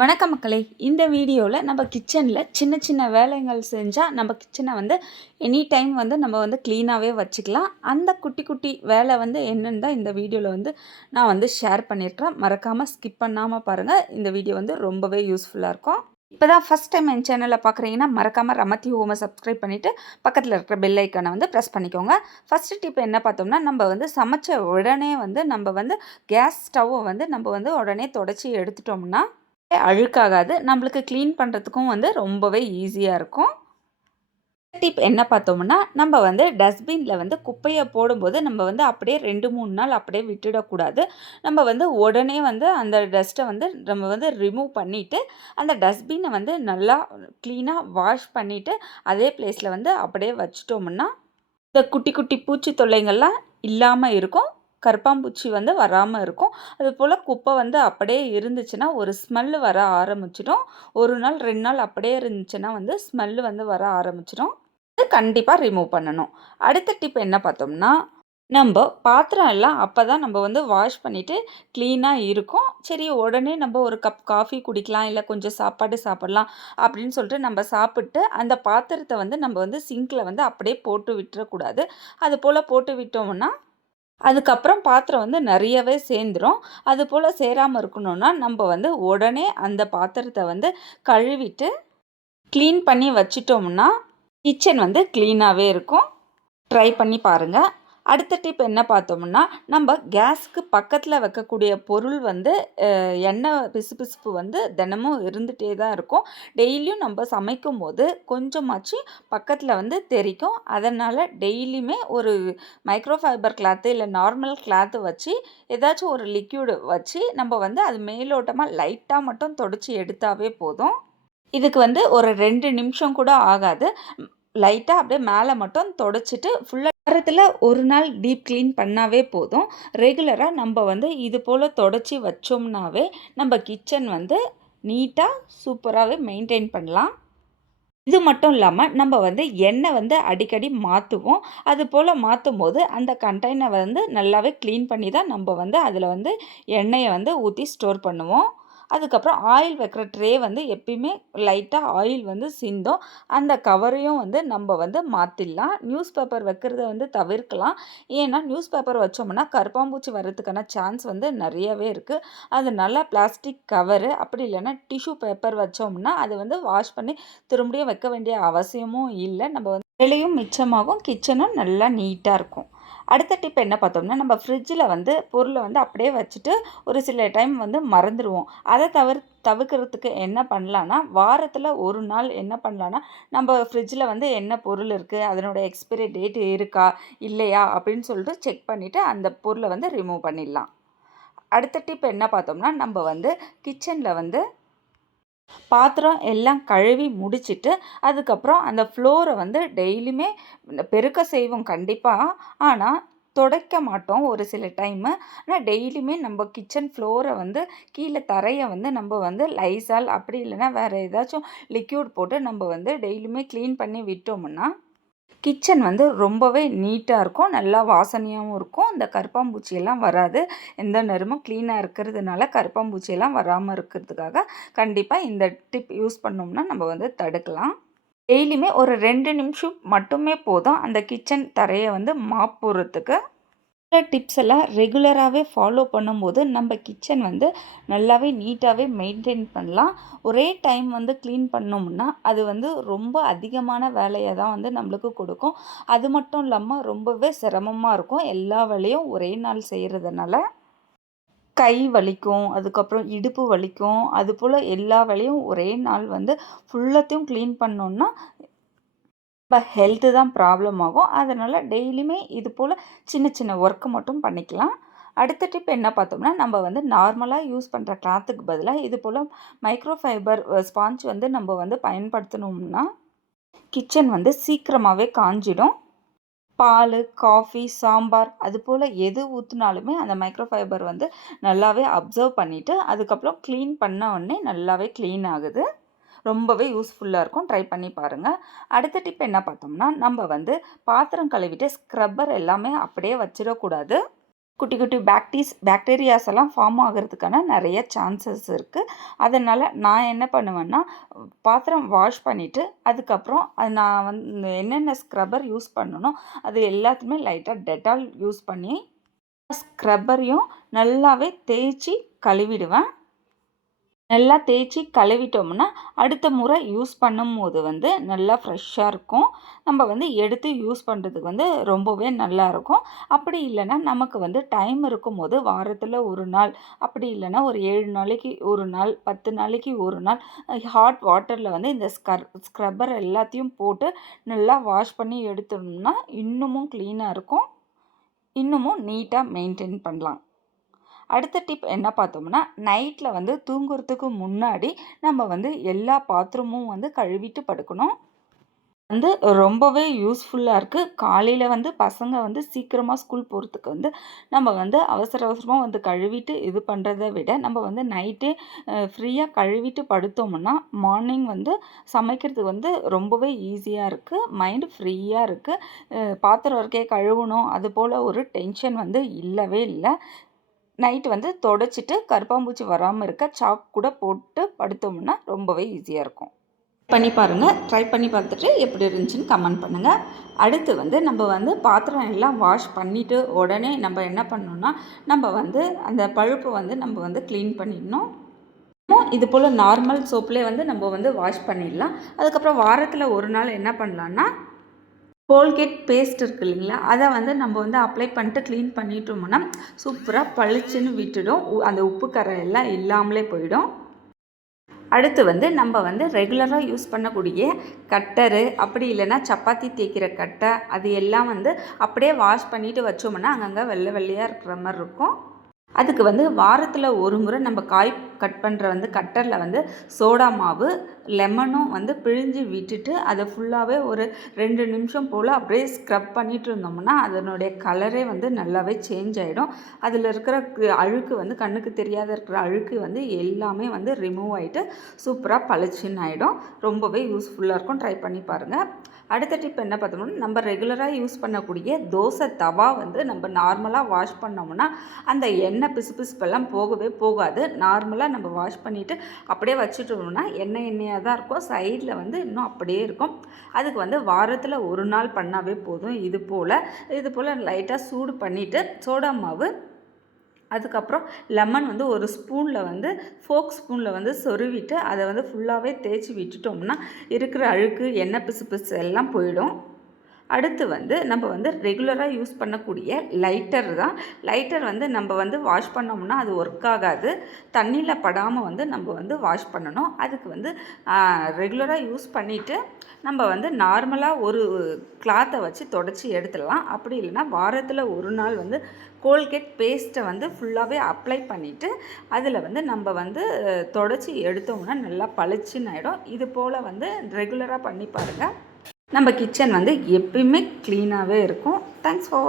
வணக்கம் மக்களே. இந்த வீடியோவில் நம்ம கிச்சனில் சின்ன சின்ன வேலைகள் செஞ்சால் நம்ம கிச்சனை எனி டைம் நம்ம க்ளீனாகவே வச்சுக்கலாம். அந்த குட்டி குட்டி வேலை என்னன்னு தான் இந்த வீடியோவில் நான் ஷேர் பண்ணியிருக்கிறேன். மறக்காமல் ஸ்கிப் பண்ணாமல் பாருங்கள். இந்த வீடியோ ரொம்பவே யூஸ்ஃபுல்லாக இருக்கும். இப்போ தான் ஃபஸ்ட் டைம் என் சேனலில் பார்க்குறீங்கன்னா மறக்காமல் ரமத்தி ஹோமை சப்ஸ்கிரைப் பண்ணிவிட்டு பக்கத்தில் இருக்கிற பெல் ஐக்கானை ப்ரெஸ் பண்ணிக்கோங்க. ஃபஸ்ட்டு டிப் என்ன பார்த்தோம்னா, நம்ம சமைச்ச உடனே நம்ம கேஸ் ஸ்டவ்வை நம்ம உடனே தொடச்சி எடுத்துட்டோம்னா அழுக்காகாது. நம்மளுக்கு க்ளீன் பண்ணுறதுக்கும் ரொம்பவே ஈஸியாக இருக்கும். டிப் என்ன பார்த்தோம்னா, நம்ம டஸ்ட்பினில் குப்பையை போடும்போது நம்ம அப்படியே 2-3 நாள் அப்படியே விட்டுடக்கூடாது. நம்ம உடனே அந்த டஸ்ட்டை நம்ம ரிமூவ் பண்ணிவிட்டு அந்த டஸ்ட்பினை நல்லா க்ளீனாக வாஷ் பண்ணிவிட்டு அதே பிளேஸில் அப்படியே வச்சிட்டோம்னா இந்த குட்டி குட்டி பூச்சி தொல்லைங்கள்லாம் இல்லாமல் இருக்கும். கரப்பான்பூச்சி வராமல் இருக்கும். அதுபோல் குப்பை அப்படியே இருந்துச்சுன்னா ஒரு ஸ்மெல்லு வர ஆரம்பிச்சிடும். 1 நாள் 2 நாள் அப்படியே இருந்துச்சுன்னா ஸ்மெல்லு வர ஆரம்பிச்சிடும். அது கண்டிப்பாக ரிமூவ் பண்ணணும். அடுத்த டிப் என்ன பார்த்தோம்னா, நம்ம பாத்திரம் எல்லாம் அப்போ தான் நம்ம வாஷ் பண்ணிவிட்டு க்ளீனாக இருக்கும். சரி உடனே நம்ம ஒரு கப் காஃபி குடிக்கலாம், இல்லை கொஞ்சம் சாப்பாடு சாப்பிட்லாம் அப்படின்னு சொல்லிட்டு நம்ம சாப்பிட்டு அந்த பாத்திரத்தை நம்ம சிங்கில் அப்படியே போட்டு விட்டுறக்கூடாது. அது போல் போட்டு விட்டோம்னா அதுக்கப்புறம் பாத்திரம் நிறையவே சேர்ந்துடும். அதுபோல் சேராமல் இருக்கணும்னா நம்ம உடனே அந்த பாத்திரத்தை கழுவிட்டு க்ளீன் பண்ணி வச்சிட்டோம்னா கிச்சன் க்ளீனாகவே இருக்கும். ட்ரை பண்ணி பாருங்கள். அடுத்த டிப் என்ன பார்த்தோம்னா, நம்ம கேஸுக்கு பக்கத்தில் வைக்கக்கூடிய பொருள் எண்ணெய் பிசுபிசுப்பு தினமும் இருந்துகிட்டே தான் இருக்கும். டெய்லியும் நம்ம சமைக்கும் போது கொஞ்சமாச்சு பக்கத்தில் தெரிக்கும். அதனால் டெய்லியுமே ஒரு மைக்ரோஃபைபர் கிளாத்து இல்லை நார்மல் கிளாத்து வச்சு ஏதாச்சும் ஒரு லிக்யூடு வச்சு நம்ம அது மேலோட்டமாக லைட்டாக மட்டும் தொடச்சி எடுத்தாவே போதும். இதுக்கு ஒரு 2 நிமிஷம் கூட ஆகாது. லைட்டாக அப்படியே மேலே மட்டும் தொடச்சிட்டு ஃபுல்லாக வாரத்தில் ஒரு நாள் டீப் க்ளீன் பண்ணாவே போதும். ரெகுலராக நம்ம இது போல் தொடச்சி வச்சோம்னாவே நம்ம கிச்சன் நீட்டாக சூப்பராகவே மெயின்டைன் பண்ணலாம். இது மட்டும் இல்லாமல் நம்ம எண்ணெய் அடிக்கடி மாற்றுவோம். அது போல் மாற்றும் போது அந்த கண்டெய்னர் நல்லாவே க்ளீன் பண்ணி தான் நம்ம அதில் எண்ணெயை ஊற்றி ஸ்டோர் பண்ணுவோம். அதுக்கப்புறம் ஆயில் வைக்கிற ட்ரே எப்பயுமே லைட்டாக ஆயில் சிந்தும். அந்த கவரையும் நம்ம மாற்றிடலாம். நியூஸ் பேப்பர் வைக்கிறத தவிர்க்கலாம். ஏன்னா நியூஸ் பேப்பர் வச்சோம்னா கரப்பான்பூச்சி வர்றதுக்கான சான்ஸ் நிறையவே இருக்குது. அதனால பிளாஸ்டிக் கவரு அப்படி இல்லைன்னா டிஷ்யூ பேப்பர் வச்சோம்னா அது வாஷ் பண்ணி திரும்பியும் வைக்க வேண்டிய அவசியமும் இல்லை. நம்ம வேலையும் மிச்சமாகும், கிச்சனும் நல்லா நீட்டாக இருக்கும். அடுத்த டிப் என்ன பார்த்தோம்னா, நம்ம ஃப்ரிட்ஜில் பொருளை அப்படியே வச்சுட்டு ஒரு சில டைம் மறந்துடுவோம். அதை தவிர்க்கிறதுக்கு என்ன பண்ணலான்னா, வாரத்தில் ஒரு நாள் என்ன பண்ணலான்னா, நம்ம ஃப்ரிட்ஜில் என்ன பொருள் இருக்குது, அதனோட எக்ஸ்பைரி டேட் இருக்கா இல்லையா அப்படின்னு சொல்லிட்டு செக் பண்ணிவிட்டு அந்த பொருளை ரிமூவ் பண்ணிடலாம். அடுத்த டிப் என்ன பார்த்தோம்னா, நம்ம கிச்சனில் பாத்திரம் எல்லாம் கழுவி முடிச்சுட்டு அதுக்கப்புறம் அந்த ஃப்ளோரை டெய்லியுமே பெருக்க செய்வோம் கண்டிப்பாக. ஆனால் துடைக்க மாட்டோம் ஒரு சில டைமு. ஆனால் டெய்லியுமே நம்ம கிச்சன் ஃப்ளோரை கீழே தரையை நம்ம லைசால் அப்படி இல்லைன்னா வேறு ஏதாச்சும் லிக்யூட் போட்டு நம்ம டெய்லியுமே க்ளீன் பண்ணி விட்டோம்னா கிச்சன் ரொம்பவே நீட்டாக இருக்கும், நல்லா வாசனையாகவும் இருக்கும். இந்த கரப்பான்பூச்சியெல்லாம் வராது. எந்த நேரமும் க்ளீனாக இருக்கிறதுனால கரப்பான்பூச்சியெல்லாம் வராமல் இருக்கிறதுக்காக கண்டிப்பாக இந்த டிப் யூஸ் பண்ணோம்னா நம்ம தடுக்கலாம். டெய்லியுமே ஒரு 2 நிமிஷம் மட்டுமே போதும் அந்த கிச்சன் தரையை மாப் போடுறதுக்கு. டிப்ஸ் எல்லாம் ரெகுலராகவே ஃபாலோ பண்ணும்போது நம்ம கிச்சன் நல்லாவே நீட்டாகவே மெயின்டைன் பண்ணலாம். ஒரே டைம் க்ளீன் பண்ணோம்னா அது ரொம்ப அதிகமான வேலையை தான் நம்மளுக்கு கொடுக்கும். அது மட்டும் இல்லாமல் ரொம்பவே சிரமமாக இருக்கும். எல்லா வேலையும் ஒரே நாள் செய்கிறதுனால கை வலிக்கும், அதுக்கப்புறம் இடுப்பு வலிக்கும். அதுபோல் எல்லா வேலையும் ஒரே நாள் ஃபுல்லத்தையும் க்ளீன் பண்ணோன்னா இப்போ ஹெல்த்து தான் ப்ராப்ளம் ஆகும். அதனால் டெய்லியுமே இது போல் சின்ன சின்ன ஒர்க்கு மட்டும் பண்ணிக்கலாம். அடுத்த டிப் என்ன பார்த்தோம்னா, நம்ம நார்மலாக யூஸ் பண்ணுற கிளாத்துக்கு பதிலாக இது போல் மைக்ரோஃபைபர் ஸ்பாஞ்ச் நம்ம பயன்படுத்தினோம்னா கிச்சன் சீக்கிரமாகவே காஞ்சிடும். பால், காஃபி, சாம்பார் அதுபோல் எது ஊற்றினாலுமே அந்த மைக்ரோஃபைபர் நல்லாவே அப்சர்வ் பண்ணிவிட்டு அதுக்கப்புறம் க்ளீன் பண்ண உடனே நல்லாவே க்ளீன் ஆகுது. ரொம்பவே யூஸ்ஃபுல்லாக இருக்கும். ட்ரை பண்ணி பாருங்கள். அடுத்த டிப் என்ன பார்த்தோம்னா, நம்ம பாத்திரம் கழுவிட்டு ஸ்க்ரப்பர் எல்லாமே அப்படியே வச்சிடக்கூடாது. குட்டி குட்டி பாக்டீரியாஸ் எல்லாம் ஃபார்ம் ஆகிறதுக்கான நிறைய சான்சஸ் இருக்குது. அதனால் நான் என்ன பண்ணுவேன்னா, பாத்திரம் வாஷ் பண்ணிவிட்டு அதுக்கப்புறம் அது நான் வந்து என்னென்ன ஸ்க்ரப்பர் யூஸ் பண்ணனோ அது எல்லாத்தையுமே லைட்டாக டெட்டால் யூஸ் பண்ணி ஸ்க்ரப்பரையும் நல்லாவே தேய்ச்சி கழுவிடுவேன். நல்லா தேய்ச்சி கழுவிட்டோம்னா அடுத்த முறை யூஸ் பண்ணும்போது வந்து நல்லா ஃப்ரெஷ்ஷாக இருக்கும். நம்ம வந்து எடுத்து யூஸ் பண்ணுறதுக்கு வந்து ரொம்பவே நல்லாயிருக்கும். அப்படி இல்லைன்னா நமக்கு வந்து டைம் இருக்கும்போது வாரத்தில் ஒரு நாள், அப்படி இல்லைன்னா ஒரு 7 நாளைக்கு ஒரு நாள், 10 நாளைக்கு ஒரு நாள் ஹாட் வாட்டரில் வந்து இந்த ஸ்க்ரப்பர் எல்லாத்தையும் போட்டு நல்லா வாஷ் பண்ணி எடுத்தோம்னா இன்னமும் க்ளீனாக இருக்கும். இன்னமும் நீட்டாக மெயின்டைன் பண்ணலாம். அடுத்த டிப் என்ன பார்த்தோம்னா, நைட்டில் வந்து தூங்குறதுக்கு முன்னாடி நம்ம வந்து எல்லா பாத்திரமும் வந்து கழுவிட்டு படுக்கணும். வந்து ரொம்பவே யூஸ்ஃபுல்லாக இருக்குது. காலையில் வந்து பசங்க வந்து சீக்கிரமாக ஸ்கூல் போகிறதுக்கு வந்து நம்ம வந்து அவசர அவசரமாக வந்து கழுவிட்டு இது பண்ணுறத விட நம்ம வந்து நைட்டே ஃப்ரீயாக கழுவிட்டு படுத்தோம்னா மார்னிங் வந்து சமைக்கிறதுக்கு வந்து ரொம்பவே ஈஸியாக இருக்குது. மைண்டு ஃப்ரீயாக இருக்குது. பாத்திரம் இருக்கே கழுவணும் அது போல் ஒரு டென்ஷன் வந்து இல்லவே இல்லை. நைட்டு வந்து தொடச்சிட்டு கருப்பாம்பூச்சி வராமல் இருக்க சாக் கூட போட்டு படுத்தோம்னா ரொம்பவே ஈஸியாக இருக்கும். பண்ணி பாருங்கள். ட்ரை பண்ணி பார்த்துட்டு எப்படி இருந்துச்சுன்னு கமெண்ட் பண்ணுங்கள். அடுத்து வந்து நம்ம வந்து பாத்திரம் எல்லாம் வாஷ் பண்ணிவிட்டு உடனே நம்ம என்ன பண்ணணும்னா, நம்ம வந்து அந்த பழுப்பை வந்து நம்ம வந்து க்ளீன் பண்ணிடணும். இது போல் நார்மல் சோப்லேயே வந்து நம்ம வந்து வாஷ் பண்ணிடலாம். அதுக்கப்புறம் வாரத்தில் ஒரு நாள் என்ன பண்ணலான்னா, கோல்கேட் பேஸ்ட் இருக்குது இல்லைங்களா, அதை வந்து நம்ம வந்து அப்ளை பண்ணிட்டு க்ளீன் பண்ணிட்டோம்னா சூப்பராக பளிச்சுன்னு விட்டுடும். அந்த உப்பு கரை எல்லாம் இல்லாமலே போயிடும். அடுத்து வந்து நம்ம வந்து ரெகுலராக யூஸ் பண்ணக்கூடிய கட்டரு, அப்படி இல்லைன்னா சப்பாத்தி தேய்க்கிற கட்டை, அது எல்லாம் வந்து அப்படியே வாஷ் பண்ணிவிட்டு வச்சோம்னா அங்கங்கே வெள்ளை வெள்ளையாக இருக்கிற மாதிரி இருக்கும். அதுக்கு வந்து வாரத்தில் ஒரு முறை நம்ம காய் கட் பண்ணுற வந்து கட்டரில் வந்து சோடா மாவு, லெமனும் வந்து பிழிஞ்சு விட்டுட்டு அதை ஃபுல்லாகவே ஒரு 2 நிமிஷம் போல் அப்படியே ஸ்க்ரப் பண்ணிகிட்டு இருந்தோம்னா அதனுடைய கலரே வந்து நல்லாவே சேஞ்ச் ஆகிடும். அதில் இருக்கிற அழுக்கு வந்து கண்ணுக்கு தெரியாத இருக்கிற அழுக்கு வந்து எல்லாமே வந்து ரிமூவ் ஆகிட்டு சூப்பராக பளிச்சுன்னு ஆகிடும். ரொம்பவே யூஸ்ஃபுல்லாக இருக்கும். ட்ரை பண்ணி பாருங்கள். அடுத்த டிப் என்ன பார்த்தோம்னா, நம்ம ரெகுலராக யூஸ் பண்ணக்கூடிய தோசை தவா வந்து நம்ம நார்மலாக வாஷ் பண்ணோம்னா அந்த எண்ணெய் பிசுபிசுப்பெல்லாம் போகவே போகாது. நார்மலாக நம்ம வாஷ் பண்ணிவிட்டு அப்படியே வச்சுட்டோம்னா எண்ணெயாக தான் இருக்கும். சைடில் வந்து இன்னும் அப்படியே இருக்கும். அதுக்கு வந்து வாரத்தில் ஒரு நாள் பண்ணாவே போதும். இது போல் லைட்டாக சூடு பண்ணிவிட்டு சோடா மாவு, அதுக்கப்புறம் லெமன் வந்து ஒரு ஸ்பூனில் வந்து ஃபோக் ஸ்பூனில் வந்து சொருவிட்டு அதை வந்து ஃபுல்லாகவே தேய்ச்சி விட்டுட்டோம்னா இருக்கிற அழுக்கு எண்ணெய் பிசு எல்லாம் போயிடும். அடுத்து வந்து நம்ம வந்து ரெகுலராக யூஸ் பண்ணக்கூடிய லைட்டர் தான். லைட்டர் வந்து நம்ம வந்து வாஷ் பண்ணோம்னா அது ஒர்க் ஆகாது. தண்ணியில் படாமல் வந்து நம்ம வந்து வாஷ் பண்ணணும். அதுக்கு வந்து ரெகுலராக யூஸ் பண்ணிவிட்டு நம்ம வந்து நார்மலாக ஒரு கிளாத்தை வச்சு தொடச்சி எடுத்துடலாம். அப்படி இல்லைன்னா வாரத்தில் ஒரு நாள் வந்து கோல்கேட் பேஸ்ட்டை வந்து ஃபுல்லாகவே அப்ளை பண்ணிவிட்டு அதில் வந்து நம்ம வந்து தொடச்சி எடுத்தோம்னா நல்லா பளிச்சுன்னு ஆகிடும். இது போல் வந்து ரெகுலராக பண்ணி பாருங்கள். நம்ம கிச்சன் வந்து எப்பயுமே க்ளீனாகவே இருக்கும். Thanks for